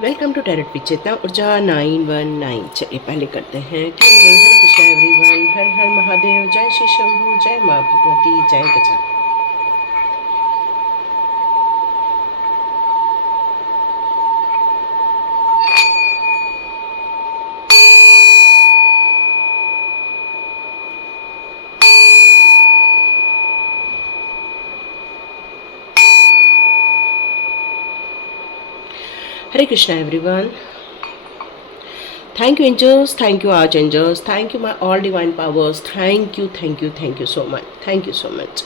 Welcome to tarot pitch Chetna Urja 919। चलिए पहले करते हैं क्लींजिंग। हरे कृष्णा एवरीवन, हर हर महादेव, जय श्री शंभू, जय माँ भगवती, जय Gaja. Hare Krishna everyone, thank you angels, thank you archangels, thank you my all divine powers, thank you so much, thank you so much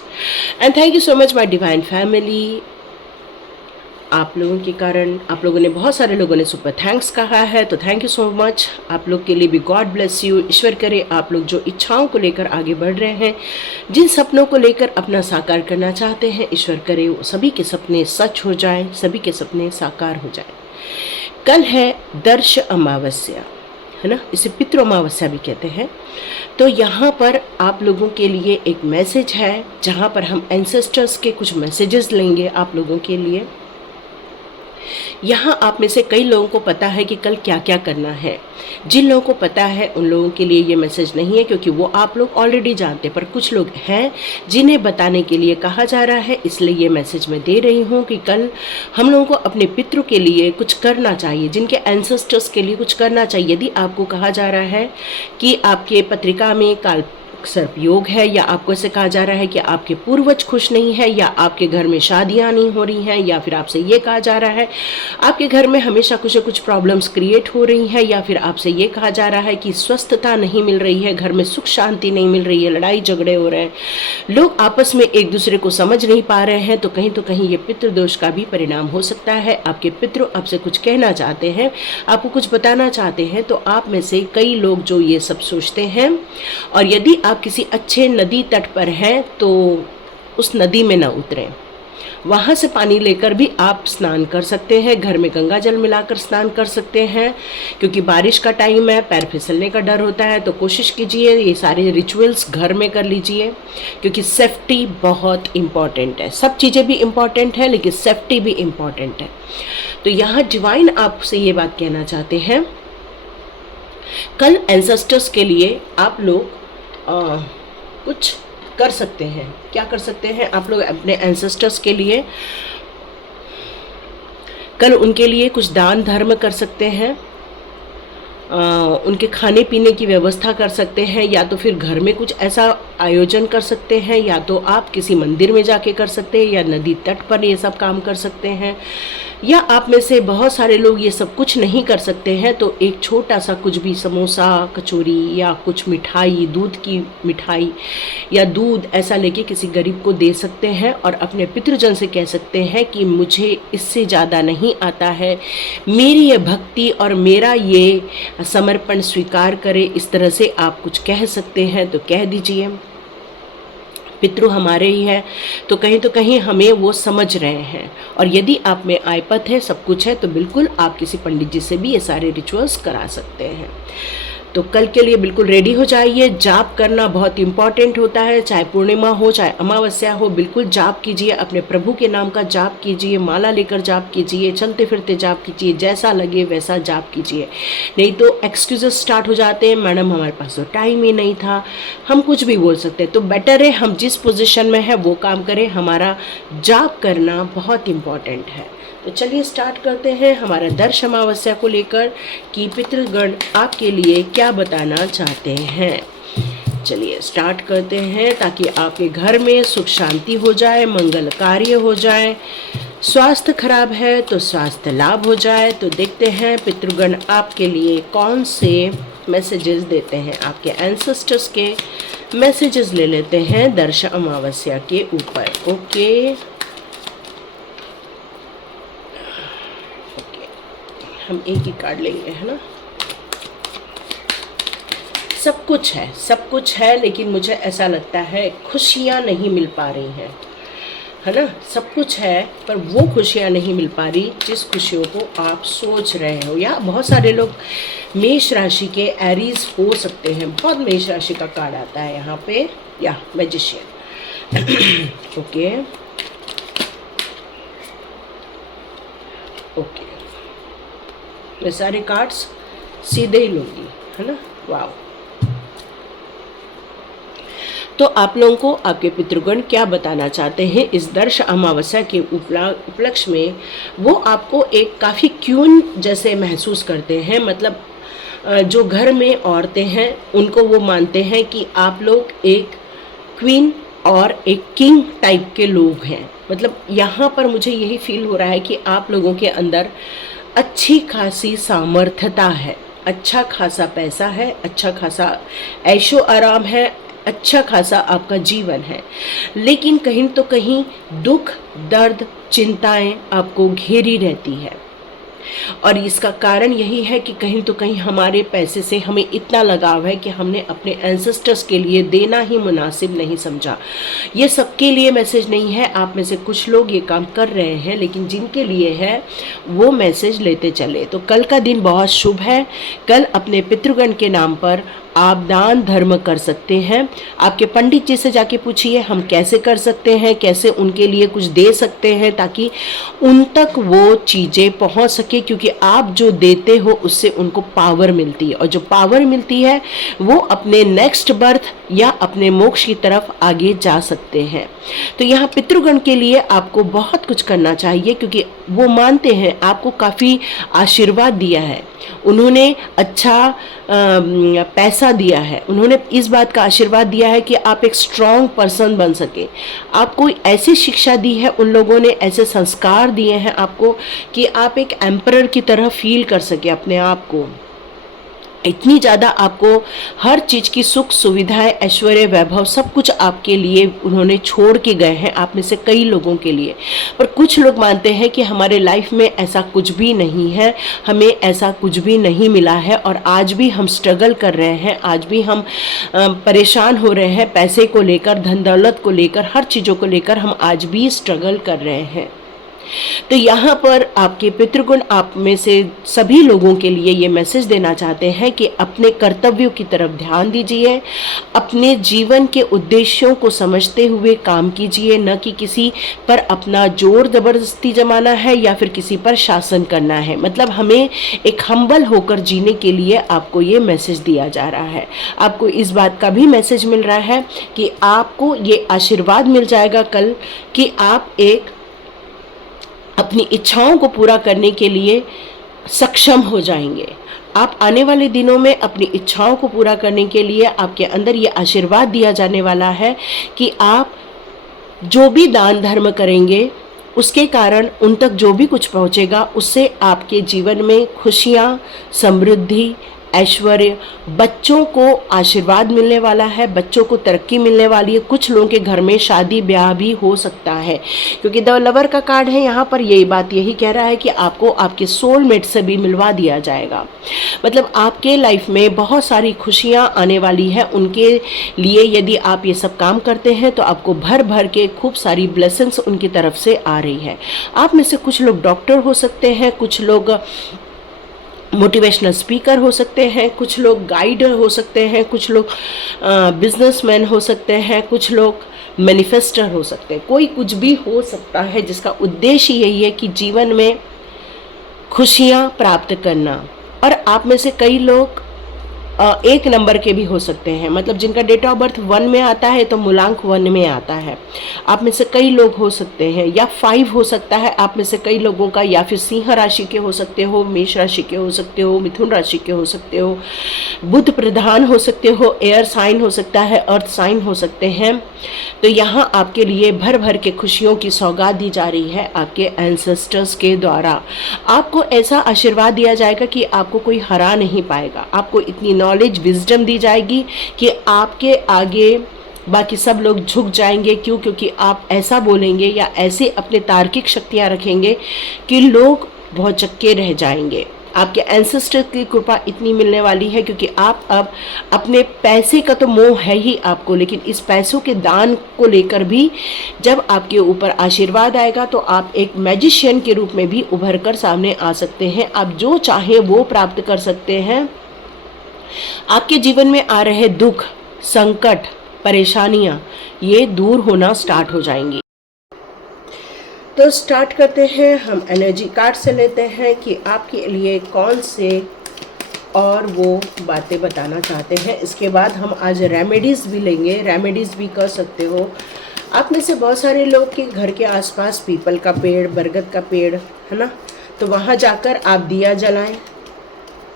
and thank you so much my divine family। आप लोगों के कारण आप लोगों ने, बहुत सारे लोगों ने सुपर थैंक्स कहा है, तो थैंक यू सो मच। आप लोग के लिए भी गॉड ब्लेस यू। ईश्वर करे आप लोग जो इच्छाओं को लेकर आगे बढ़ रहे हैं, जिन सपनों को लेकर अपना साकार करना चाहते हैं, ईश्वर करे वो सभी के सपने सच हो जाएं, सभी के सपने साकार हो जाएं। कल है दर्श अमावस्या, है ना, इसे पितृ अमावस्या भी कहते हैं। तो यहाँ पर आप लोगों के लिए एक मैसेज है, जहाँ पर हम एंसेस्टर्स के कुछ मैसेजेस लेंगे आप लोगों के लिए। यहाँ आप में से कई लोगों को पता है कि कल क्या क्या करना है। जिन लोगों को पता है उन लोगों के लिए ये मैसेज नहीं है, क्योंकि वो आप लोग ऑलरेडी जानते हैं। पर कुछ लोग हैं जिन्हें बताने के लिए कहा जा रहा है, इसलिए ये मैसेज मैं दे रही हूँ कि कल हम लोगों को अपने पितरों के लिए कुछ करना चाहिए, जिनके एंसेस्टर्स के लिए कुछ करना चाहिए। यदि आपको कहा जा रहा है कि आपके पत्रिका में काल सर्पयोग है, या आपको ऐसे कहा जा रहा है कि आपके पूर्वज खुश नहीं है, या आपके घर में शादियां नहीं हो रही हैं, या फिर आपसे ये कहा जा रहा है आपके घर में हमेशा कुछ न कुछ प्रॉब्लम्स क्रिएट हो रही हैं, या फिर आपसे ये कहा जा रहा है कि स्वस्थता नहीं मिल रही है, घर में सुख शांति नहीं मिल रही है, लड़ाई झगड़े हो रहे हैं, लोग आपस में एक दूसरे को समझ नहीं पा रहे हैं, तो कहीं ये पितृदोष का भी परिणाम हो सकता है। आपके पितृ आपसे कुछ कहना चाहते हैं, आपको कुछ बताना चाहते हैं। तो आप में से कई लोग जो ये सब सोचते हैं, और यदि आप किसी अच्छे नदी तट पर हैं तो उस नदी में ना उतरें, वहाँ से पानी लेकर भी आप स्नान कर सकते हैं, घर में गंगा जल मिलाकर स्नान कर सकते हैं, क्योंकि बारिश का टाइम है, पैर फिसलने का डर होता है। तो कोशिश कीजिए ये सारे रिचुअल्स घर में कर लीजिए, क्योंकि सेफ्टी बहुत इम्पॉर्टेंट है। सब चीज़ें भी इम्पॉर्टेंट है, लेकिन सेफ्टी भी इम्पॉर्टेंट है। तो यहाँ डिवाइन आपसे ये बात कहना चाहते हैं, कल एंसेस्टर्स के लिए आप लोग कुछ कर सकते हैं। क्या कर सकते हैं आप लोग अपने एंसेस्टर्स के लिए? कल उनके लिए कुछ दान धर्म कर सकते हैं, उनके खाने पीने की व्यवस्था कर सकते हैं, या तो फिर घर में कुछ ऐसा आयोजन कर सकते हैं, या तो आप किसी मंदिर में जाके कर सकते हैं, या नदी तट पर ये सब काम कर सकते हैं। या आप में से बहुत सारे लोग ये सब कुछ नहीं कर सकते हैं, तो एक छोटा सा कुछ भी समोसा, कचौरी, या कुछ मिठाई, दूध की मिठाई या दूध ऐसा लेके किसी गरीब को दे सकते हैं, और अपने पितृजन से कह सकते हैं कि मुझे इससे ज़्यादा नहीं आता है, मेरी ये भक्ति और मेरा ये समर्पण स्वीकार करे। इस तरह से आप कुछ कह सकते हैं, तो कह दीजिए। पितृ हमारे ही है, तो कहीं हमें वो समझ रहे हैं। और यदि आप में आयपत है, सब कुछ है, तो बिल्कुल आप किसी पंडित जी से भी ये सारे रिचुअल्स करा सकते हैं। तो कल के लिए बिल्कुल रेडी हो जाइए। जाप करना बहुत इंपॉर्टेंट होता है, चाहे पूर्णिमा हो चाहे अमावस्या हो, बिल्कुल जाप कीजिए, अपने प्रभु के नाम का जाप कीजिए, माला लेकर जाप कीजिए, चलते फिरते जाप कीजिए, जैसा लगे वैसा जाप कीजिए। नहीं तो एक्सक्यूजेस स्टार्ट हो जाते हैं, मैडम हमारे पास तो टाइम ही नहीं था, हम कुछ भी बोल सकते हैं। तो बेटर है हम जिस पोजीशन में है वो काम करें, हमारा जाप करना बहुत इम्पॉर्टेंट है। तो चलिए स्टार्ट करते हैं हमारा दर्श अमावस्या को लेकर कि पितृगण आपके लिए क्या बताना चाहते हैं। चलिए स्टार्ट करते हैं, ताकि आपके घर में सुख शांति हो जाए, मंगल कार्य हो जाए। स्वास्थ्य खराब है तो स्वास्थ्य लाभ हो जाए। तो देखते हैं पितृगण आपके लिए कौन से मैसेजेस देते हैं। आपके एंसेस्टर्स के मैसेजेस ले लेते हैं दर्श अमावस्या के ऊपर। ओके, हम एक ही कार्ड लेंगे, है ना। सब कुछ है, लेकिन मुझे ऐसा लगता है खुशियाँ नहीं मिल पा रही हैं, है ना। सब कुछ है पर वो खुशियाँ नहीं मिल पा रही जिस खुशियों को आप सोच रहे हो। या बहुत सारे लोग मेष राशि के एरीज हो सकते हैं। बहुत मेष राशि का कार्ड आता है यहाँ पे, या मैजिशियन। ओके, मैं सारे कार्ड्स सीधे ही लूँगी, है ना। वाह। तो आप लोगों को आपके पितृगण क्या बताना चाहते हैं इस दर्श अमावस्या के उपलक्ष्य में। वो आपको एक काफ़ी क्यून जैसे महसूस करते हैं। मतलब जो घर में औरतें हैं उनको वो मानते हैं कि आप लोग एक क्वीन और एक किंग टाइप के लोग हैं। मतलब यहाँ पर मुझे यही फील हो रहा है कि आप लोगों के अंदर अच्छी खासी सामर्थ्यता है, अच्छा खासा पैसा है, अच्छा खासा ऐशो आराम है, अच्छा खासा आपका जीवन है। लेकिन कहीं तो कहीं दुख, दर्द, चिंताएं आपको घेरी रहती है। और इसका कारण यही है कि कहीं तो कहीं हमारे पैसे से हमें इतना लगाव है कि हमने अपने एंसेस्टर्स के लिए देना ही मुनासिब नहीं समझा। ये सबके लिए मैसेज नहीं है, आप में से कुछ लोग ये काम कर रहे हैं, लेकिन जिनके लिए है वो मैसेज लेते चले। तो कल का दिन बहुत शुभ है। कल अपने पितृगण के नाम पर आप दान धर्म कर सकते हैं। आपके पंडित जी से जाके पूछिए हम कैसे कर सकते हैं, कैसे उनके लिए कुछ दे सकते हैं ताकि उन तक वो चीज़ें पहुंच सके, क्योंकि आप जो देते हो उससे उनको पावर मिलती है, और जो पावर मिलती है वो अपने नेक्स्ट बर्थ या अपने मोक्ष की तरफ आगे जा सकते हैं। तो यहाँ पितृगण के लिए आपको बहुत कुछ करना चाहिए, क्योंकि वो मानते हैं आपको काफ़ी आशीर्वाद दिया है, उन्होंने अच्छा पैसा दिया है, उन्होंने इस बात का आशीर्वाद दिया है कि आप एक स्ट्रॉन्ग पर्सन बन सके। आपको ऐसी शिक्षा दी है, उन लोगों ने ऐसे संस्कार दिए हैं आपको कि आप एक एम्परर की तरह फील कर सके अपने आप को। इतनी ज़्यादा आपको हर चीज़ की सुख सुविधाएं, ऐश्वर्य, वैभव सब कुछ आपके लिए उन्होंने छोड़ के गए हैं, आप में से कई लोगों के लिए। पर कुछ लोग मानते हैं कि हमारे लाइफ में ऐसा कुछ भी नहीं है, हमें ऐसा कुछ भी नहीं मिला है, और आज भी हम स्ट्रगल कर रहे हैं, आज भी हम परेशान हो रहे हैं पैसे को लेकर, धन दौलत को लेकर, हर चीज़ों को लेकर हम आज भी स्ट्रगल कर रहे हैं। तो यहाँ पर आपके पितृगण आप में से सभी लोगों के लिए ये मैसेज देना चाहते हैं कि अपने कर्तव्यों की तरफ ध्यान दीजिए, अपने जीवन के उद्देश्यों को समझते हुए काम कीजिए, न कि किसी पर अपना जोर जबरदस्ती जमाना है या फिर किसी पर शासन करना है। मतलब हमें एक हम्बल होकर जीने के लिए आपको ये मैसेज दिया जा रहा है। आपको इस बात का भी मैसेज मिल रहा है कि आपको ये आशीर्वाद मिल जाएगा कल कि आप एक अपनी इच्छाओं को पूरा करने के लिए सक्षम हो जाएंगे। आप आने वाले दिनों में अपनी इच्छाओं को पूरा करने के लिए आपके अंदर ये आशीर्वाद दिया जाने वाला है कि आप जो भी दान धर्म करेंगे उसके कारण उन तक जो भी कुछ पहुंचेगा उससे आपके जीवन में खुशियां, समृद्धि, ऐश्वर्य, बच्चों को आशीर्वाद मिलने वाला है, बच्चों को तरक्की मिलने वाली है। कुछ लोगों के घर में शादी ब्याह भी हो सकता है, क्योंकि द लवर का कार्ड है यहाँ पर। यही बात यही कह रहा है कि आपको आपके सोलमेट से भी मिलवा दिया जाएगा। मतलब आपके लाइफ में बहुत सारी खुशियाँ आने वाली है। उनके लिए यदि आप ये सब काम करते हैं तो आपको भर भर के खूब सारी ब्लेसिंग्स उनकी तरफ से आ रही है। आप में से कुछ लोग डॉक्टर हो सकते हैं, कुछ लोग मोटिवेशनल स्पीकर हो सकते हैं, कुछ लोग गाइड हो सकते हैं, कुछ लोग बिजनेसमैन हो सकते हैं, कुछ लोग मैनिफेस्टर हो सकते हैं। कोई कुछ भी हो सकता है जिसका उद्देश्य यही है कि जीवन में खुशियां प्राप्त करना। और आप में से कई लोग एक नंबर के भी हो सकते हैं, मतलब जिनका डेट ऑफ बर्थ 1 में आता है तो मूलांक 1 में आता है। आप में से कई लोग हो सकते हैं, या 5 हो सकता है आप में से कई लोगों का, या फिर सिंह राशि के हो सकते हो, मेष राशि के हो सकते हो, मिथुन राशि के हो सकते हो, बुध प्रधान हो सकते हो, एयर साइन हो सकता है, अर्थ साइन हो सकते हैं। तो यहाँ आपके लिए भर भर के खुशियों की सौगात दी जा रही है आपके एंसेस्टर्स के द्वारा। आपको ऐसा आशीर्वाद दिया जाएगा कि आपको कोई हरा नहीं पाएगा। आपको इतनी नॉलेज, विजडम दी जाएगी कि आपके आगे बाकी सब लोग झुक जाएंगे। क्यों? क्योंकि आप ऐसा बोलेंगे या ऐसे अपने तार्किक शक्तियाँ रखेंगे कि लोग भौचक्के रह जाएंगे। आपके एंसेस्टर की कृपा इतनी मिलने वाली है क्योंकि आप अब अपने पैसे का तो मोह है ही आपको, लेकिन इस पैसों के दान को लेकर भी जब आपके ऊपर आशीर्वाद आएगा तो आप एक मैजिशियन के रूप में भी उभर कर सामने आ सकते हैं। आप जो चाहें वो प्राप्त कर सकते हैं। आपके जीवन में आ रहे दुख, संकट, परेशानियां ये दूर होना स्टार्ट हो जाएंगी। तो स्टार्ट करते हैं। हम एनर्जी कार्ड से लेते हैं कि आपके लिए कौन से और वो बातें बताना चाहते हैं। इसके बाद हम आज रेमेडीज़ भी लेंगे। रेमेडीज़ भी कर सकते हो। आप में से बहुत सारे लोग के घर के आसपास पीपल का पेड़, बरगद का पेड़ है ना, तो वहाँ जाकर आप दिया जलाएं।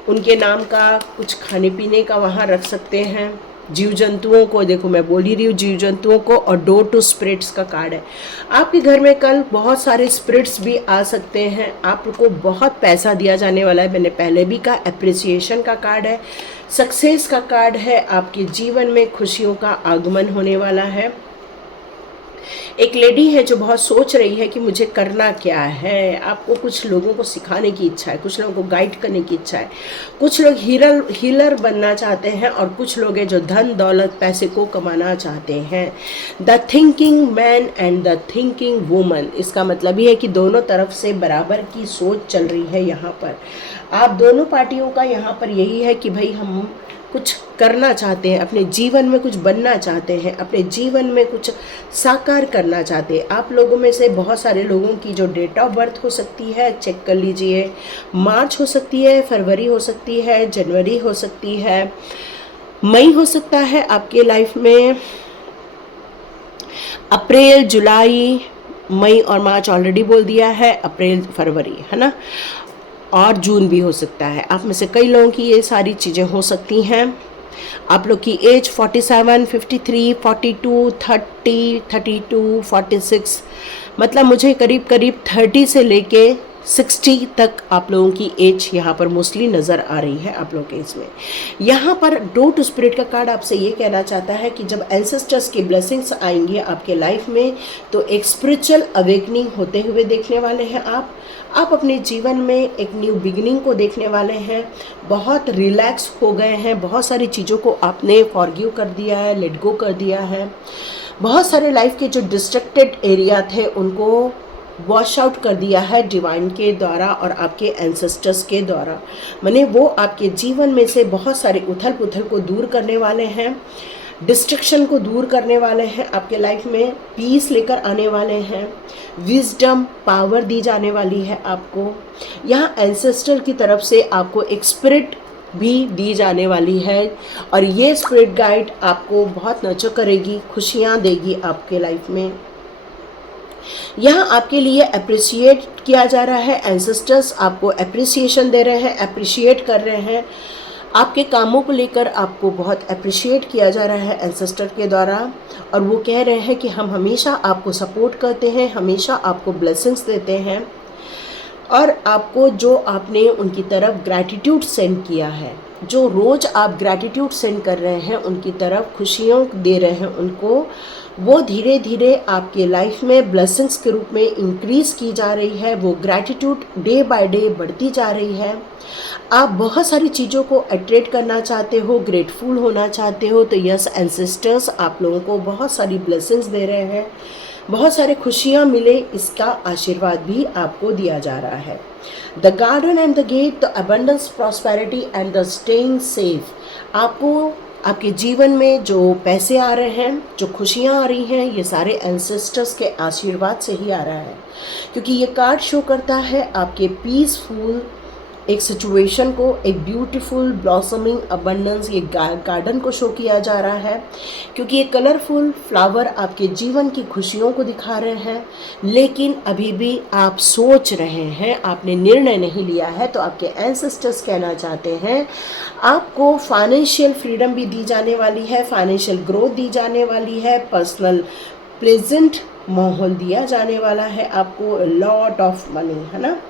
उनके नाम का कुछ खाने पीने का वहाँ रख सकते हैं। जीव जंतुओं को, देखो मैं बोल ही रही हूँ, जीव जंतुओं को। और डोर टू स्पिरिट्स का कार्ड है। आपके घर में कल बहुत सारे स्पिरिट्स भी आ सकते हैं। आपको बहुत पैसा दिया जाने वाला है। मैंने पहले भी कहा, एप्रिसिएशन का कार्ड है, सक्सेस का कार्ड है। आपके जीवन में खुशियों का आगमन होने वाला है। एक लेडी है जो बहुत सोच रही है कि मुझे करना क्या है। आपको कुछ लोगों को सिखाने की इच्छा है, कुछ लोगों को गाइड करने की इच्छा है। कुछ लोग हीलर बनना चाहते हैं और कुछ लोग हैं जो धन दौलत पैसे को कमाना चाहते हैं। The thinking man and the thinking woman, इसका मतलब ये है कि दोनों तरफ से बराबर की सोच चल रही है। यहाँ पर आप दोनों पार्टियों का यहाँ पर यही है कि भाई हम कुछ करना चाहते हैं, अपने जीवन में कुछ बनना चाहते हैं, अपने जीवन में कुछ साकार करना चाहते हैं। आप लोगों में से बहुत सारे लोगों की जो डेट ऑफ बर्थ हो सकती है, चेक कर लीजिए। मार्च हो सकती है, फरवरी हो सकती है, जनवरी हो सकती है, मई हो सकता है आपके लाइफ में, अप्रैल, जुलाई, मई और मार्च ऑलरेडी बोल दिया है, अप्रैल फरवरी है ना, और जून भी हो सकता है। आप में से कई लोगों की ये सारी चीज़ें हो सकती हैं। आप लोग की एज 47, 53, 42, 30, 32, 46, मतलब मुझे करीब करीब 30 से लेके 60 तक आप लोगों की एज यहाँ पर मोस्टली नज़र आ रही है। आप लोगों के एज में यहाँ पर डोर टू स्पिरिट का कार्ड आपसे ये कहना चाहता है कि जब एंसेस्टर्स की ब्लेसिंग्स आएंगे आपके लाइफ में, तो एक स्पिरिचुअल अवेकनिंग होते हुए देखने वाले हैं। आप अपने जीवन में एक न्यू बिगिनिंग को देखने वाले हैं। बहुत रिलैक्स हो गए हैं, बहुत सारी चीज़ों को आपने फॉरगिव कर दिया है, लेट गो कर दिया है। बहुत सारे लाइफ के जो डिस्ट्रक्टेड एरिया थे उनको वॉश आउट कर दिया है डिवाइन के द्वारा और आपके एंसेस्टर्स के द्वारा। माने वो आपके जीवन में से बहुत सारे उथल पुथल को दूर करने वाले हैं, डिस्ट्रक्शन को दूर करने वाले हैं। आपके लाइफ में पीस लेकर आने वाले हैं, विजडम, पावर दी जाने वाली है आपको। यहाँ एंसेस्टर की तरफ से आपको एक स्पिरिट भी दी जाने वाली है और ये स्पिरिट गाइड आपको बहुत नर्चर करेगी, खुशियाँ देगी आपके लाइफ में। यहाँ आपके लिए अप्रिशिएट किया जा रहा है। एंसेस्टर्स आपको अप्रिसिएशन दे रहे हैं, अप्रिशिएट कर रहे हैं। आपके कामों को लेकर आपको बहुत अप्रिशिएट किया जा रहा है एंसेस्टर के द्वारा, और वो कह रहे हैं कि हम हमेशा आपको सपोर्ट करते हैं, हमेशा आपको ब्लेसिंग्स देते हैं, और आपको जो आपने उनकी तरफ ग्रैटिट्यूड सेंड किया है, जो रोज़ आप ग्रैटिट्यूड सेंड कर रहे हैं उनकी तरफ, खुशियों दे रहे हैं उनको, वो धीरे धीरे आपके लाइफ में ब्लेसिंग्स के रूप में इंक्रीज़ की जा रही है। वो ग्रैटिट्यूड डे बाय डे बढ़ती जा रही है। आप बहुत सारी चीज़ों को अट्रैक्ट करना चाहते हो, ग्रेटफुल होना चाहते हो, तो यस एंसेस्टर्स आप लोगों को बहुत सारी ब्लेसिंग्स दे रहे हैं, बहुत सारे खुशियाँ मिले, इसका आशीर्वाद भी आपको दिया जा रहा है। The garden and the gate, the abundance, prosperity and the staying safe. आपको आपके जीवन में जो पैसे आ रहे हैं, जो खुशियाँ आ रही हैं, ये सारे एंसेस्टर्स के आशीर्वाद से ही आ रहा है, क्योंकि ये कार्ड शो करता है आपके पीसफुल एक सिचुएशन को, एक ब्यूटीफुल ब्लॉसमिंग अबंडेंस, ये गार्डन को शो किया जा रहा है, क्योंकि ये कलरफुल फ्लावर आपके जीवन की खुशियों को दिखा रहे हैं। लेकिन अभी भी आप सोच रहे हैं, आपने निर्णय नहीं लिया है, तो आपके एंसेस्टर्स कहना चाहते हैं आपको फाइनेंशियल फ्रीडम भी दी जाने वाली है, फाइनेंशियल ग्रोथ दी जाने वाली है, पर्सनल प्लेजेंट माहौल दिया जाने वाला है आपको, लॉट ऑफ मनी, है ना।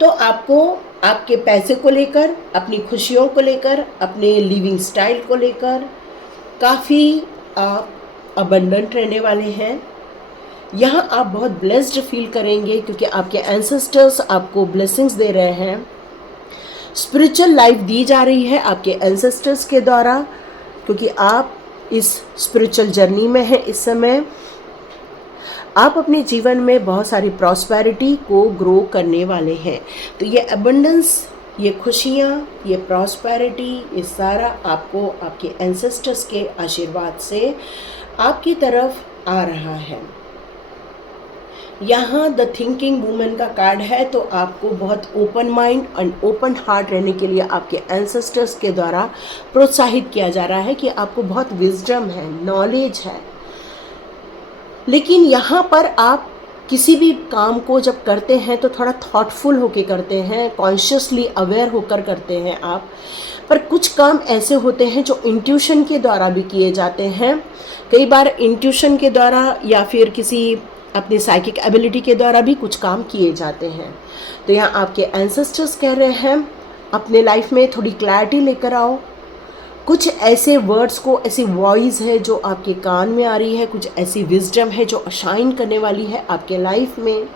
तो आपको आपके पैसे को लेकर, अपनी खुशियों को लेकर, अपने लिविंग स्टाइल को लेकर काफ़ी आप अबंडेंट रहने वाले हैं। यहाँ आप बहुत ब्लेस्ड फील करेंगे क्योंकि आपके एंसेस्टर्स आपको ब्लेसिंग्स दे रहे हैं। स्पिरिचुअल लाइफ दी जा रही है आपके एंसेस्टर्स के द्वारा, क्योंकि आप इस स्पिरिचुअल जर्नी में हैं इस समय। आप अपने जीवन में बहुत सारी प्रॉस्पेरिटी को ग्रो करने वाले हैं। तो ये अबंडेंस, ये खुशियाँ, ये प्रॉस्पेरिटी, ये सारा आपको आपके एंसेस्टर्स के आशीर्वाद से आपकी तरफ आ रहा है। यहाँ द थिंकिंग वूमेन का कार्ड है, तो आपको बहुत open mind and open heart रहने के लिए आपके एंसेस्टर्स के द्वारा प्रोत्साहित किया जा रहा है कि आपको बहुत विजडम है, नॉलेज है। लेकिन यहाँ पर आप किसी भी काम को जब करते हैं तो थोड़ा थॉटफुल होके करते हैं, कॉन्शियसली अवेयर होकर करते हैं आप। पर कुछ काम ऐसे होते हैं जो इंट्यूशन के द्वारा भी किए जाते हैं। कई बार इंट्यूशन के द्वारा या फिर किसी अपनी साइकिक एबिलिटी के द्वारा भी कुछ काम किए जाते हैं। तो यहाँ आपके एंसेस्टर्स कह रहे हैं अपने लाइफ में थोड़ी क्लैरिटी लेकर आओ। कुछ ऐसे वर्ड्स को, ऐसी वॉइस है जो आपके कान में आ रही है, कुछ ऐसी विजडम है जो शाइन करने वाली है आपके लाइफ में,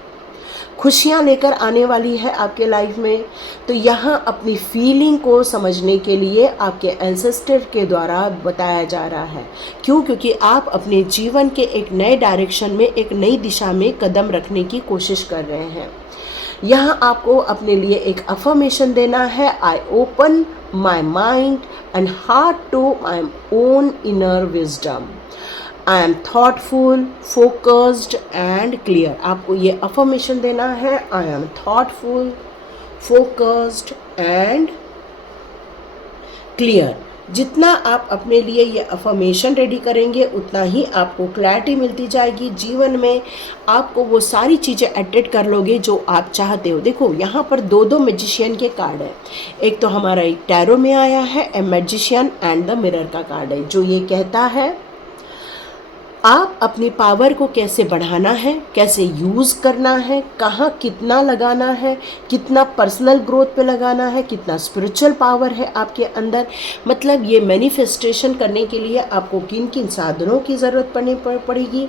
खुशियाँ लेकर आने वाली है आपके लाइफ में। तो यहाँ अपनी फीलिंग को समझने के लिए आपके एंसेस्टर के द्वारा बताया जा रहा है। क्यों? क्योंकि आप अपने जीवन के एक नए डायरेक्शन में, एक नई दिशा में कदम रखने की कोशिश कर रहे हैं। यहाँ आपको अपने लिए एक अफर्मेशन देना है, I open my mind and heart to my own inner wisdom, I am thoughtful, focused and clear. आपको ये अफर्मेशन देना है, I am thoughtful, focused and clear. जितना आप अपने लिए ये अफर्मेशन रेडी करेंगे उतना ही आपको क्लैरिटी मिलती जाएगी। जीवन में आपको वो सारी चीज़ें अट्रैक्ट कर लोगे जो आप चाहते हो। देखो यहाँ पर दो दो मैजिशियन के कार्ड है। एक तो हमारा एक टैरो में आया है ए मैजिशियन एंड द मिरर का कार्ड है, जो ये कहता है आप अपनी पावर को कैसे बढ़ाना है, कैसे यूज़ करना है, कहाँ कितना लगाना है, कितना पर्सनल ग्रोथ पे लगाना है, कितना स्पिरिचुअल पावर है आपके अंदर। मतलब ये मैनिफेस्टेशन करने के लिए आपको किन किन साधनों की ज़रूरत पड़ेगी।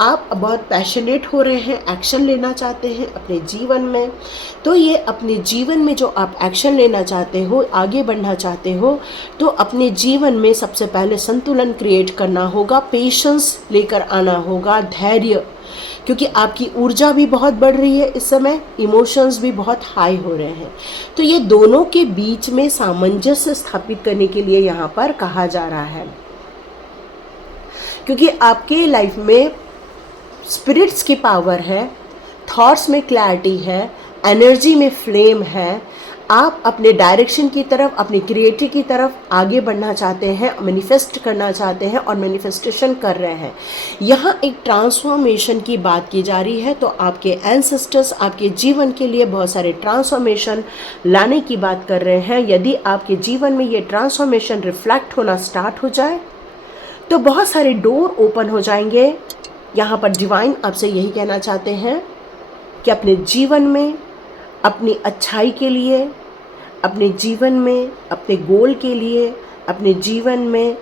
आप बहुत पैशनेट हो रहे हैं, एक्शन लेना चाहते हैं अपने जीवन में, तो ये अपने जीवन में जो आप एक्शन लेना चाहते हो, आगे बढ़ना चाहते हो, तो अपने जीवन में सबसे पहले संतुलन क्रिएट करना होगा, पेशेंस लेकर आना होगा, धैर्य, क्योंकि आपकी ऊर्जा भी बहुत बढ़ रही है इस समय, इमोशंस भी बहुत हाई हो रहे हैं। तो ये दोनों के बीच में सामंजस्य स्थापित करने के लिए यहाँ पर कहा जा रहा है, क्योंकि आपके लाइफ में स्पिरिट्स की पावर है, थॉट्स में क्लैरिटी है, एनर्जी में फ्लेम है। आप अपने डायरेक्शन की तरफ, अपनी क्रिएटिव की तरफ आगे बढ़ना चाहते हैं, मैनिफेस्ट करना चाहते हैं और मैनिफेस्टेशन कर रहे हैं। यहाँ एक ट्रांसफॉर्मेशन की बात की जा रही है, तो आपके एंसेस्टर्स आपके जीवन के लिए बहुत सारे ट्रांसफॉर्मेशन लाने की बात कर रहे हैं। यदि आपके जीवन में ये ट्रांसफॉर्मेशन रिफ्लेक्ट होना स्टार्ट हो जाए तो बहुत सारे डोर ओपन हो जाएंगे। यहाँ पर डिवाइन आपसे यही कहना चाहते हैं कि अपने जीवन में, अपनी अच्छाई के लिए, अपने जीवन में, अपने गोल के लिए, अपने जीवन में,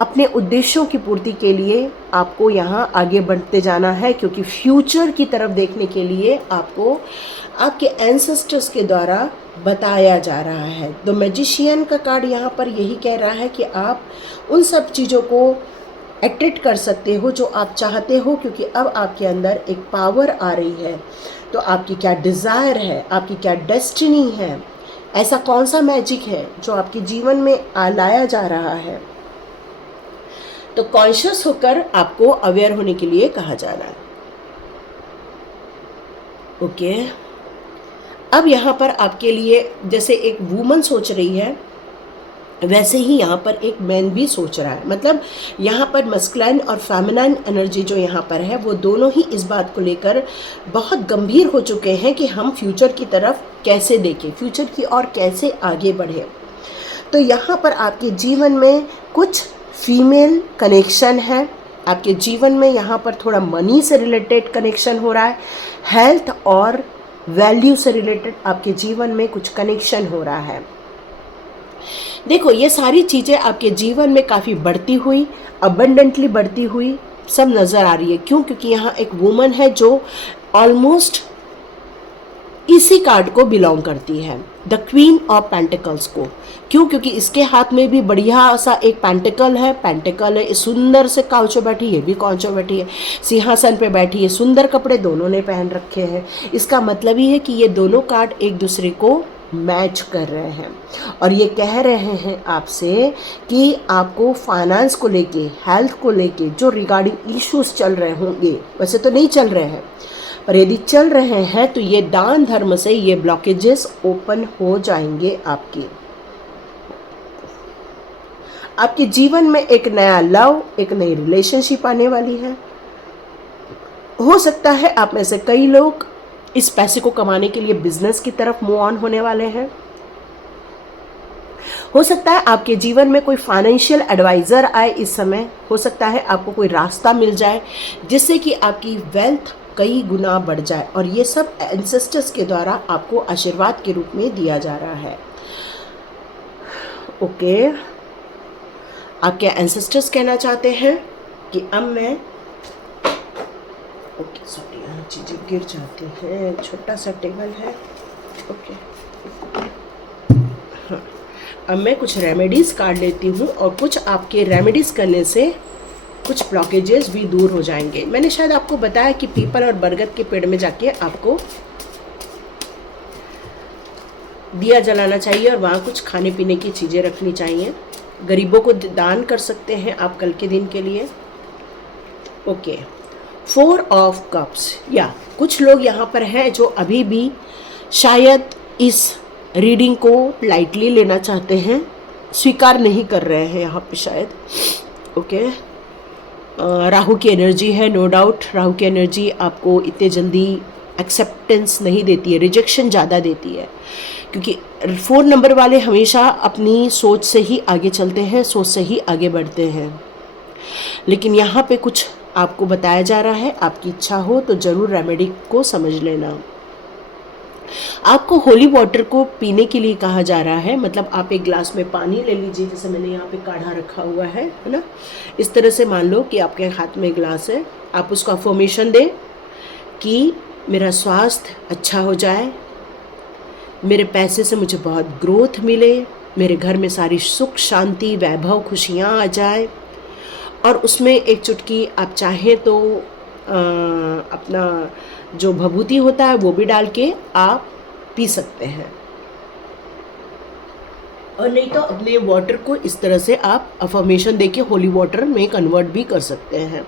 अपने उद्देश्यों की पूर्ति के लिए आपको यहाँ आगे बढ़ते जाना है, क्योंकि फ्यूचर की तरफ देखने के लिए आपको आपके एंसेस्टर्स के द्वारा बताया जा रहा है। द मैजिशियन का कार्ड यहाँ पर यही कह रहा है कि आप उन सब चीज़ों को अट्रैक्ट कर सकते हो जो आप चाहते हो, क्योंकि अब आपके अंदर एक पावर आ रही है। तो आपकी क्या डिज़ायर है, आपकी क्या डेस्टिनी है, ऐसा कौन सा मैजिक है जो आपके जीवन में लाया जा रहा है। तो कॉन्शियस होकर आपको अवेयर होने के लिए कहा जा रहा है। ओके, अब यहाँ पर आपके लिए जैसे एक वुमन सोच रही है, वैसे ही यहाँ पर एक मैन भी सोच रहा है। मतलब यहाँ पर मस्कुलाइन और फेमिनाइन एनर्जी जो यहाँ पर है, वो दोनों ही इस बात को लेकर बहुत गंभीर हो चुके हैं कि हम फ्यूचर की तरफ कैसे देखें, फ्यूचर की ओर कैसे आगे बढ़े। तो यहाँ पर आपके जीवन में कुछ फीमेल कनेक्शन है, आपके जीवन में यहाँ पर थोड़ा मनी से रिलेटेड कनेक्शन हो रहा है, हेल्थ और वैल्यू से रिलेटेड आपके जीवन में कुछ कनेक्शन हो रहा है। देखो, ये सारी चीज़ें आपके जीवन में काफ़ी बढ़ती हुई, अबंडेंटली बढ़ती हुई सब नज़र आ रही है। क्यों? क्योंकि यहाँ एक वुमन है जो ऑलमोस्ट इसी कार्ड को बिलोंग करती है, द क्वीन ऑफ पेंटिकल्स को। क्यों? क्योंकि इसके हाथ में भी बढ़िया सा एक पेंटिकल है, इस सुंदर से काउचो बैठी, ये भी काउचो बैठी है, सिंहासन पे बैठी है, सुंदर कपड़े दोनों ने पहन रखे हैं। इसका मतलब ही है कि ये दोनों कार्ड एक दूसरे को मैच कर रहे हैं और ये कह रहे हैं आपसे कि आपको फाइनेंस को लेके, हेल्थ को लेके जो रिगार्डिंग इश्यूज चल रहे होंगे, वैसे तो नहीं चल रहे हैं, और यदि चल रहे हैं तो ये दान धर्म से ये ब्लॉकेजेस ओपन हो जाएंगे आपके जीवन में एक नया लव, एक नई रिलेशनशिप आने वाली है। हो सकता है आप में से कई लोग इस पैसे को कमाने के लिए बिजनेस की तरफ मूव ऑन होने वाले हैं। हो सकता है आपके जीवन में कोई फाइनेंशियल एडवाइजर आए इस समय। हो सकता है आपको कोई रास्ता मिल जाए जिससे कि आपकी वेल्थ कई गुना बढ़ जाए, और ये सब एंसेस्टर्स के द्वारा आपको आशीर्वाद के रूप में दिया जा रहा है। ओके, आपके एंसेस्टर्स कहना चाहते हैं कि अब मैं सॉरी, यहाँ चीज़ें गिर जाती हैं, छोटा सा टेबल है। ओके, हाँ, अब मैं कुछ रेमेडीज़ काट लेती हूँ और कुछ आपके रेमेडीज़ करने से कुछ ब्लॉकेजेस भी दूर हो जाएंगे। मैंने शायद आपको बताया कि पीपल और बरगद के पेड़ में जाके आपको दिया जलाना चाहिए और वहाँ कुछ खाने पीने की चीज़ें रखनी चाहिए। गरीबों को दान कर सकते हैं आप कल के दिन के लिए। ओके, 4 ऑफ कप्स, या कुछ लोग यहाँ पर हैं जो अभी भी शायद इस रीडिंग को लाइटली लेना चाहते हैं, स्वीकार नहीं कर रहे हैं यहाँ पे शायद। ओके, राहु की एनर्जी है, नो डाउट राहु की एनर्जी आपको इतने जल्दी एक्सेप्टेंस नहीं देती है, रिजेक्शन ज़्यादा देती है, क्योंकि 4 नंबर वाले हमेशा अपनी सोच से ही आगे चलते हैं, सोच से ही आगे बढ़ते हैं। लेकिन यहाँ पे कुछ आपको बताया जा रहा है, आपकी इच्छा हो तो ज़रूर रेमेडी को समझ लेना। आपको होली वाटर को पीने के लिए कहा जा रहा है, मतलब आप एक ग्लास में पानी ले लीजिए, जैसे मैंने यहाँ पे काढ़ा रखा हुआ है ना, इस तरह से मान लो कि आपके हाथ में ग्लास है। आप उसको अफर्मेशन दें कि मेरा स्वास्थ्य अच्छा हो जाए, मेरे पैसे से मुझे बहुत ग्रोथ मिले, मेरे घर में सारी सुख शांति वैभव खुशियाँ आ जाए। और उसमें एक चुटकी आप चाहें तो अपना जो भभूति होता है वो भी डाल के आप पी सकते हैं, और नहीं तो अपने वाटर को इस तरह से आप अफर्मेशन देके होली वाटर में कन्वर्ट भी कर सकते हैं,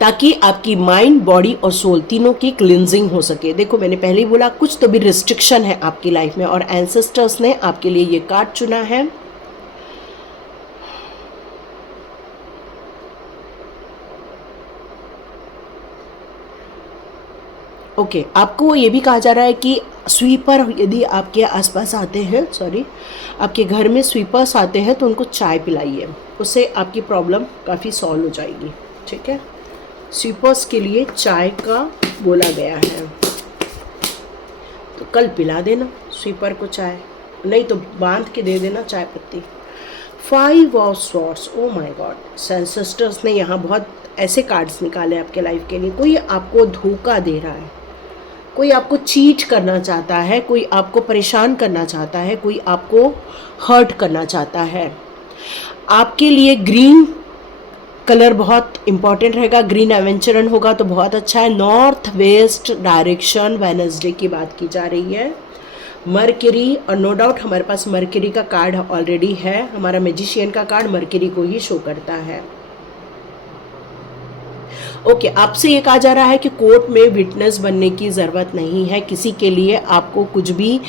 ताकि आपकी माइंड, बॉडी और सोल तीनों की क्लिनजिंग हो सके। देखो, मैंने पहले ही बोला कुछ तो भी रिस्ट्रिक्शन है आपकी लाइफ में, और एंसेस्टर्स ने आपके लिए ये कार्ड चुना है। ओके, आपको ये भी कहा जा रहा है कि स्वीपर यदि आपके आसपास आते हैं, आपके घर में स्वीपर्स आते हैं तो उनको चाय पिलाइए, उससे आपकी प्रॉब्लम काफ़ी सॉल्व हो जाएगी। ठीक है, स्वीपर्स के लिए चाय का बोला गया है, तो कल पिला देना स्वीपर को चाय, नहीं तो बांध के दे देना चाय पत्ती। 5 of swords, O my God, ancestors ने यहाँ बहुत ऐसे कार्ड्स निकाले आपके लाइफ के लिए। कोई आपको धोखा दे रहा है, कोई आपको चीट करना चाहता है, कोई आपको परेशान करना चाहता है, कोई आपको हर्ट करना चाहता है। आपके लिए ग्रीन कलर बहुत इंपॉर्टेंट रहेगा, ग्रीन एवेंचरन होगा तो बहुत अच्छा है। नॉर्थ वेस्ट डायरेक्शन वेडनेसडे की बात की जा रही है। मरकरी, और नो डाउट हमारे पास मरकरी का कार्ड ऑलरेडी है, हमारा मैजिशियन का कार्ड मरकरी को ही शो करता है। ओके, आपसे ये कहा जा रहा है कि कोर्ट में विटनेस बनने की ज़रूरत नहीं है, किसी के लिए आपको कुछ भी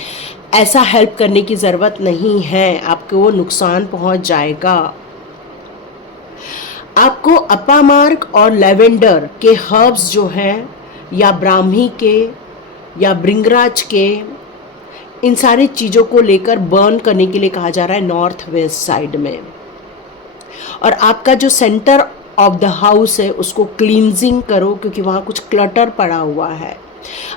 ऐसा हेल्प करने की ज़रूरत नहीं है, आपको नुकसान पहुंच जाएगा। आपको अपामार्क और लेवेंडर के हर्ब्स जो हैं, या ब्राह्मी के या भृंगराज के, इन सारी चीज़ों को लेकर बर्न करने के लिए कहा जा रहा है नॉर्थ वेस्ट साइड में। और आपका जो सेंटर ऑफ द हाउस है उसको क्लींजिंग करो, क्योंकि वहाँ कुछ क्लटर पड़ा हुआ है।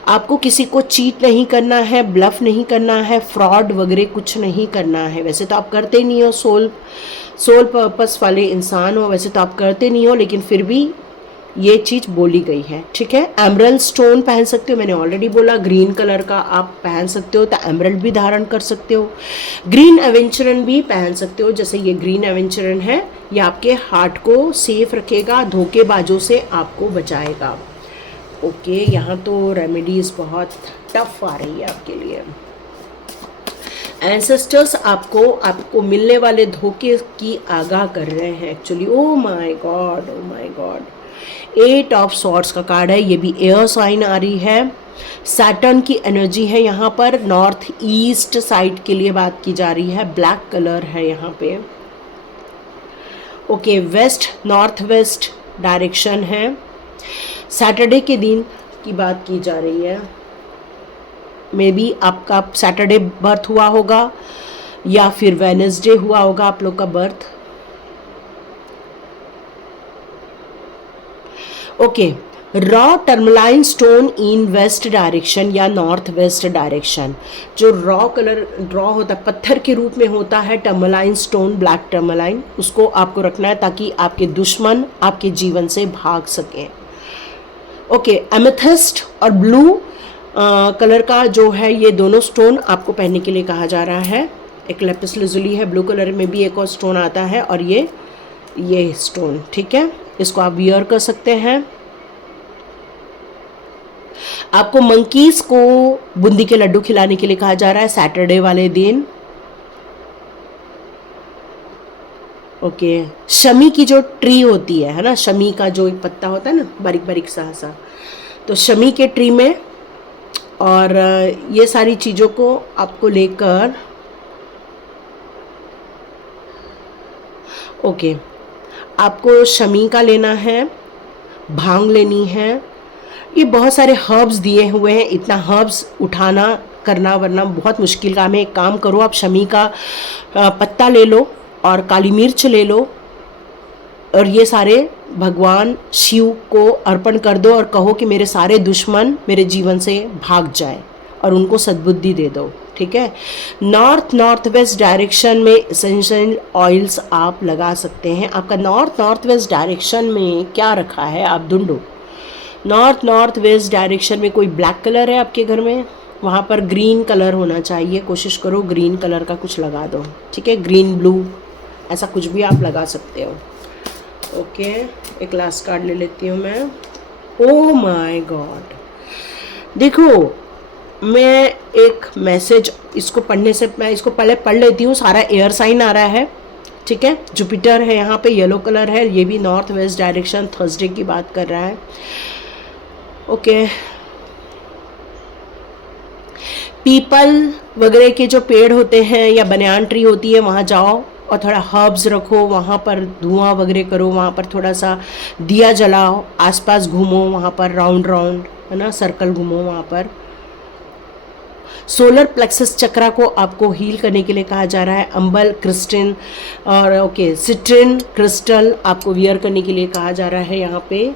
आपको किसी को चीट नहीं करना है, ब्लफ नहीं करना है, फ्रॉड वगैरह कुछ नहीं करना है। वैसे तो आप करते नहीं हो, सोल पर्पस वाले इंसान हो, वैसे तो आप करते नहीं हो, लेकिन फिर भी ये चीज़ बोली गई है। ठीक है, एमरल्ड स्टोन पहन सकते हो, मैंने ऑलरेडी बोला ग्रीन कलर का आप पहन सकते हो, तो एमरल्ड भी धारण कर सकते हो। ग्रीन एवेंचरन भी पहन सकते हो, जैसे ये ग्रीन एवेंचरन है, ये आपके हार्ट को सेफ रखेगा, धोखेबाजों से आपको बचाएगा। ओके, यहाँ तो रेमेडीज़ बहुत टफ आ रही है आपके लिए। एंसेस्टर्स आपको मिलने वाले धोखे की आगाह कर रहे हैं actually. Oh my God, oh my God, eight of swords का कार्ड है, ये भी एयर साइन आ रही है। सैटर्न की एनर्जी है यहाँ पर, नॉर्थ ईस्ट साइड के लिए बात की जा रही है, ब्लैक कलर है यहाँ पे। Okay, west north west direction है, सैटरडे के दिन की बात की जा रही है। मे बी आपका सैटरडे बर्थ हुआ होगा या फिर वेडनेसडे हुआ होगा आप लोग का birth. Okay, raw tourmaline stone in west direction या नॉर्थ वेस्ट डायरेक्शन। जो रॉ कलर ड्रॉ होता है, पत्थर के रूप में होता है टर्मलाइन स्टोन, ब्लैक टर्मलाइन, उसको आपको रखना है ताकि आपके दुश्मन आपके जीवन से भाग सकें। ओके, एमेथिस्ट और ब्लू कलर का जो है, ये दोनों स्टोन आपको पहनने के लिए कहा जा रहा है। एक लेपिस लाजुली है, ब्लू कलर में भी एक और स्टोन आता है, और ये स्टोन, ठीक है, इसको आप वियर कर सकते हैं। आपको मंकीज को बूंदी के लड्डू खिलाने के लिए कहा जा रहा है सैटरडे वाले दिन। ओके, शमी की जो ट्री होती है ना, शमी का जो एक पत्ता होता है ना, बारीक बारीक सा, तो शमी के ट्री में, और ये सारी चीज़ों को आपको लेकर, ओके, आपको शमी का लेना है, भांग लेनी है, ये बहुत सारे हर्ब्स दिए हुए हैं, इतना हर्ब्स उठाना करना वरना बहुत मुश्किल काम है। एक काम करो, आप शमी का पत्ता ले लो और काली मिर्च ले लो, और ये सारे भगवान शिव को अर्पण कर दो और कहो कि मेरे सारे दुश्मन मेरे जीवन से भाग जाए, और उनको सद्बुद्धि दे दो, ठीक है। नॉर्थ वेस्ट डायरेक्शन में एसेंशियल ऑयल्स आप लगा सकते हैं। आपका नॉर्थ वेस्ट डायरेक्शन में क्या रखा है, आप ढूंढो। नॉर्थ वेस्ट डायरेक्शन में कोई ब्लैक कलर है आपके घर में, वहाँ पर ग्रीन कलर होना चाहिए, कोशिश करो ग्रीन कलर का कुछ लगा दो, ठीक है, ग्रीन ब्लू ऐसा कुछ भी आप लगा सकते हो। ओके, एक लास्ट कार्ड ले लेती हूँ मैं। ओ माय गॉड, देखो, मैं एक मैसेज, इसको पढ़ने से मैं इसको पहले पढ़ लेती हूँ। सारा एयर साइन आ रहा है, ठीक है, जुपिटर है यहाँ पे, येलो कलर है, ये भी नॉर्थ वेस्ट डायरेक्शन थर्सडे की बात कर रहा है। ओके, पीपल वगैरह के जो पेड़ होते हैं या बनियान ट्री होती है, वहाँ जाओ और थोड़ा हर्ब्स रखो, वहाँ पर धुआं वगैरह करो, वहाँ पर थोड़ा सा दिया जलाओ, आसपास घूमो, वहाँ पर राउंड है ना, सर्कल घूमो वहाँ पर। सोलर प्लेक्सस चक्रा को आपको हील करने के लिए कहा जा रहा है। अंबल क्रिस्टल और ओके सिट्रिन क्रिस्टल आपको वियर करने के लिए कहा जा रहा है यहाँ पे।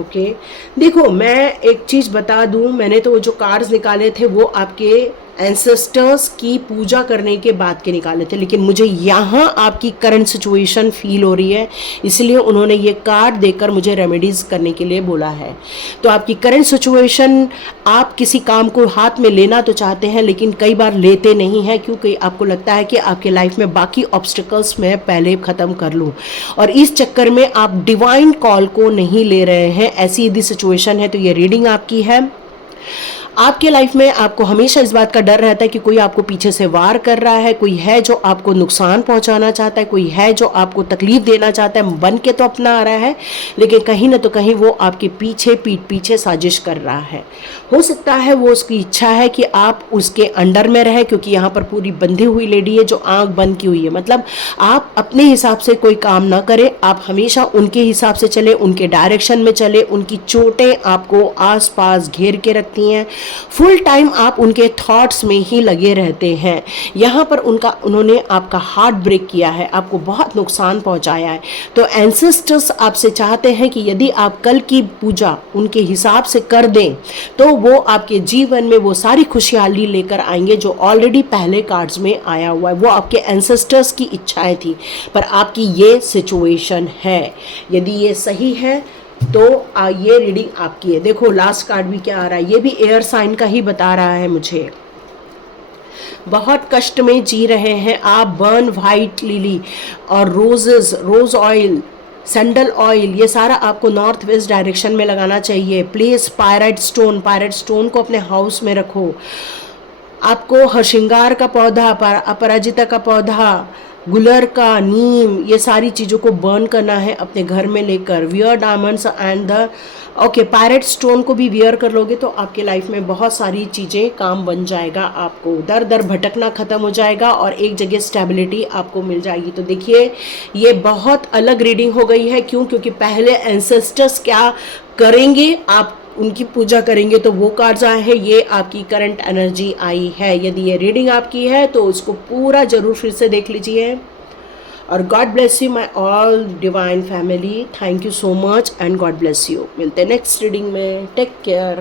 ओके, देखो, मैं एक चीज़ बता दूं, मैंने तो वो जो कार्ड्स निकाले थे वो आपके एंसेस्टर्स की पूजा करने के बाद के निकाले थे, लेकिन मुझे यहाँ आपकी करंट सिचुएशन फील हो रही है, इसलिए उन्होंने ये कार्ड देकर मुझे रेमेडीज़ करने के लिए बोला है। तो आपकी करंट सिचुएशन, आप किसी काम को हाथ में लेना तो चाहते हैं लेकिन कई बार लेते नहीं हैं, क्योंकि आपको लगता है कि आपके लाइफ में बाकी ऑब्स्टिकल्स मैं पहले ख़त्म कर लूँ, और इस चक्कर में आप डिवाइन कॉल को नहीं ले रहे हैं। ऐसी यदि सिचुएशन है तो ये रीडिंग आपकी है। आपके लाइफ में आपको हमेशा इस बात का डर रहता है कि कोई आपको पीछे से वार कर रहा है, कोई है जो आपको नुकसान पहुंचाना चाहता है, कोई है जो आपको तकलीफ देना चाहता है, बन के तो अपना आ रहा है लेकिन कहीं ना तो कहीं वो आपके पीछे पीठ पीछे साजिश कर रहा है। हो सकता है वो उसकी इच्छा है कि आप उसके अंडर में रहे, क्योंकि यहाँ पर पूरी बंधी हुई लेडी है जो आंख बंद की हुई है, मतलब आप अपने हिसाब से कोई काम ना करें, आप हमेशा उनके हिसाब से चले, उनके डायरेक्शन में चले, उनकी चोटें आपको आसपास घेर के रखती हैं, फुल टाइम आप उनके थॉट्स में ही लगे रहते हैं। यहाँ पर उन्होंने आपका हार्ट ब्रेक किया है, आपको बहुत नुकसान पहुँचाया है। तो एंसेस्टर्स आपसे चाहते हैं कि यदि आप कल की पूजा उनके हिसाब से कर दें तो वो आपके जीवन में वो सारी खुशहाली लेकर आएंगे जो ऑलरेडी पहले कार्ड्स में आया हुआ है। वो आपके एंसेस्टर्स की इच्छाएं थी, पर आपकी ये सिचुएशन है। यदि ये सही है तो ये रीडिंग आपकी है। देखो लास्ट कार्ड भी क्या आ रहा है, ये भी एयर साइन का ही बता रहा है मुझे। बहुत कष्ट में जी रहे हैं आप, बर्न व्हाइट लिली और रोज ऑयल, सैंडल ऑयल, ये सारा आपको नॉर्थ वेस्ट डायरेक्शन में लगाना चाहिए। प्लेस पायराइट स्टोन को अपने हाउस में रखो। आपको हरश्रृंगार का पौधा, अपराजिता का पौधा, गुलर का, नीम, ये सारी चीज़ों को बर्न करना है अपने घर में लेकर। Wear diamonds and the okay parrot stone को भी वियर कर लोगे तो आपके लाइफ में बहुत सारी चीज़ें काम बन जाएगा। आपको दर दर भटकना ख़त्म हो जाएगा और एक जगह स्टेबिलिटी आपको मिल जाएगी। तो देखिए ये बहुत अलग रीडिंग हो गई है। क्यों? क्योंकि पहले एंसेस्टर्स क्या करेंगे, आप उनकी पूजा करेंगे तो वो कार्ड्स आए हैं। ये आपकी करंट एनर्जी आई है। यदि ये रीडिंग आपकी है तो उसको पूरा जरूर फिर से देख लीजिए। और God bless you my all divine family. Thank you so much and God bless you. मिलते हैं नेक्स्ट रीडिंग में। Take care.